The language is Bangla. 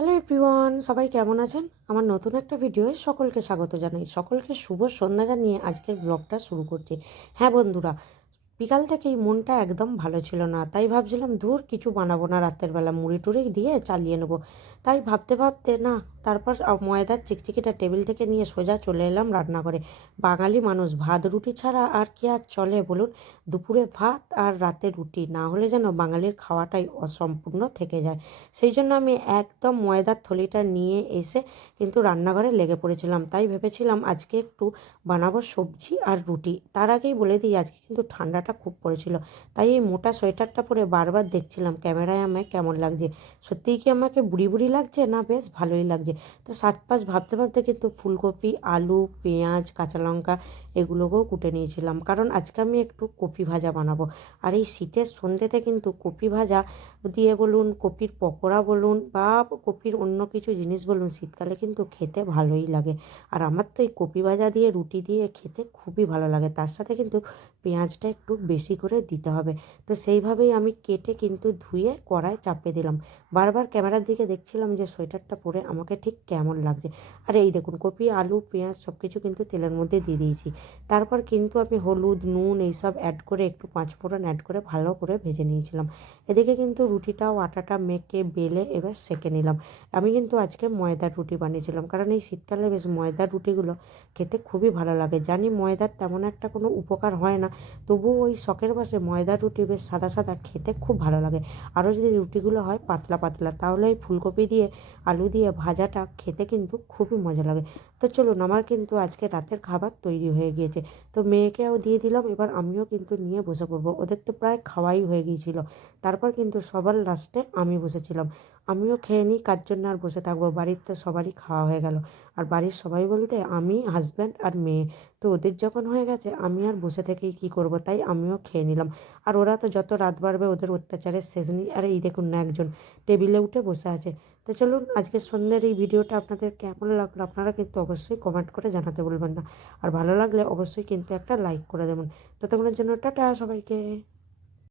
হ্যালো এভরিওয়ান, সবাই কেমন আছেন? আমার নতুন একটা ভিডিওয়ে সকলকে স্বাগত জানাই। সকলকে শুভ সন্ধ্যা জানিয়ে আজকের ব্লগটা শুরু করছি। হ্যাঁ বন্ধুরা, বিকাল থেকেই মনটা একদম ভালো ছিল না, তাই ভাবছিলাম ধুর কিছু বানাবো না, রাতের বেলা মুড়ি টুড়ি দিয়ে চালিয়ে নেবো। তাই ভাবতে ভাবতে না, তারপর ময়দার চিকচিকিটা টেবিল থেকে নিয়ে সোজা চলে এলাম রান্নাঘরে। বাঙালি মানুষ ভাত রুটি ছাড়া আর কি আর চলে বলুন? দুপুরে ভাত আর রাতে রুটি না হলে যেন বাঙালির খাওয়াটাই অসম্পূর্ণ থেকে যায়। সেই জন্য আমি একদম ময়দার থলিটা নিয়ে এসে কিন্তু রান্নাঘরে লেগে পড়েছিলাম। তাই ভেবেছিলাম আজকে একটু বানাবো সবজি আর রুটি। তার আগেই বলে দিই, আজকে কিন্তু ঠান্ডাটা খুব পড়েছিল, তাই এই মোটা সোয়েটারটা পরে বারবার দেখছিলাম ক্যামেরায় আমায় কেমন লাগছে। সত্যিই কি আমাকে বুড়ি বুড়ি লাগছে, না বেশ ভালোই লাগছে? তো সাত পাঁচ ভাবতে ভাবতে কিন্তু ফুলকপি, আলু, পেঁয়াজ, কাঁচা লঙ্কা এগুলোকেও কুটে নিয়েছিলাম, কারণ আজকে আমি একটু কপি ভাজা বানাবো। আর এই শীতের সন্ধ্যেতে কিন্তু কপি ভাজা দিয়ে বলুন, কপির পকোড়া বলুন, বা কপির অন্য কিছু জিনিস বলুন, শীতকালে কিন্তু খেতে ভালোই লাগে। আর আমার তো এই কপি ভাজা দিয়ে রুটি দিয়ে খেতে খুবই ভালো লাগে। তার সাথে কিন্তু পেঁয়াজটা একটু বেশি করে দিতে হবে। তো সেইভাবেই আমি কেটে কিন্তু ধুয়ে কড়ায় চাপিয়ে দিলাম। বারবার ক্যামেরার দিকে দেখছিলাম যে সোয়েটারটা পরে আমাকে ঠিক কেমন লাগছে। আর এই দেখুন, কপি, আলু, পেঁয়াজ সব কিছু কিন্তু তেলের মধ্যে দিয়ে দিয়েছি। তারপর কিন্তু আমি হলুদ, নুন এইসব অ্যাড করে, একটু পাঁচফোড়ন অ্যাড করে ভালো করে ভেজে নিয়েছিলাম। এদিকে কিন্তু রুটিটাও আটাটা মেখে বেলে এবার সেঁকে নিলাম। আমি কিন্তু আজকে ময়দার রুটি বানিয়েছিলাম, কারণ এই শীতকালে বেশ ময়দার রুটিগুলো খেতে খুবই ভালো লাগে। জানি ময়দার তেমন একটা কোনো উপকার হয় না, তবুও ওই শখের বশে ময়দার রুটি বেশ সাদা সাদা খেতে খুব ভালো লাগে। আরও যদি রুটিগুলো হয় পাতলা পাতলা, তাহলে এই ফুলকপি দিয়ে আলু দিয়ে ভাজাটা খেতে কিন্তু খুবই মজা লাগে। তো চলুন, আমার কিন্তু আজকে রাতের খাবার তৈরি হয়ে গিয়েছে। তো মেয়েকেও দিয়ে দিলাম, এবার আমিও কিন্তু নিয়ে বসে পড়বো। ওদের তো প্রায় খাওয়াই হয়ে গিয়েছিল। তারপর কিন্তু সবার লাস্টে আমি বসেছিলাম। আমিও খেয়ে নিই, কার জন্য আর বসে থাকবো, বাড়ির তো সবারই খাওয়া হয়ে গেল। আর বাড়ির সবাই বলতে আমি, হাজব্যান্ড আর মেয়ে। তো ওদের যখন হয়ে গেছে, আমি আর বসে থেকেই কী করব, তাই আমিও খেয়ে নিলাম। আর ওরা তো যত রাত বাড়বে ওদের অত্যাচারের শেষ নেই। আর এই দেখুন না, একজন টেবিলে উঠে বসে আছে। তো চলুন, আজকে সন্ধ্যের এই ভিডিওটা আপনাদের কেমন লাগলো আপনারা কিন্তু অবশ্যই কমেন্ট করে জানাতে বলবেন না। আর ভালো লাগলে অবশ্যই কিন্তু একটা লাইক করে দেবেন। ততক্ষণের জন্য টাটা সবাইকে।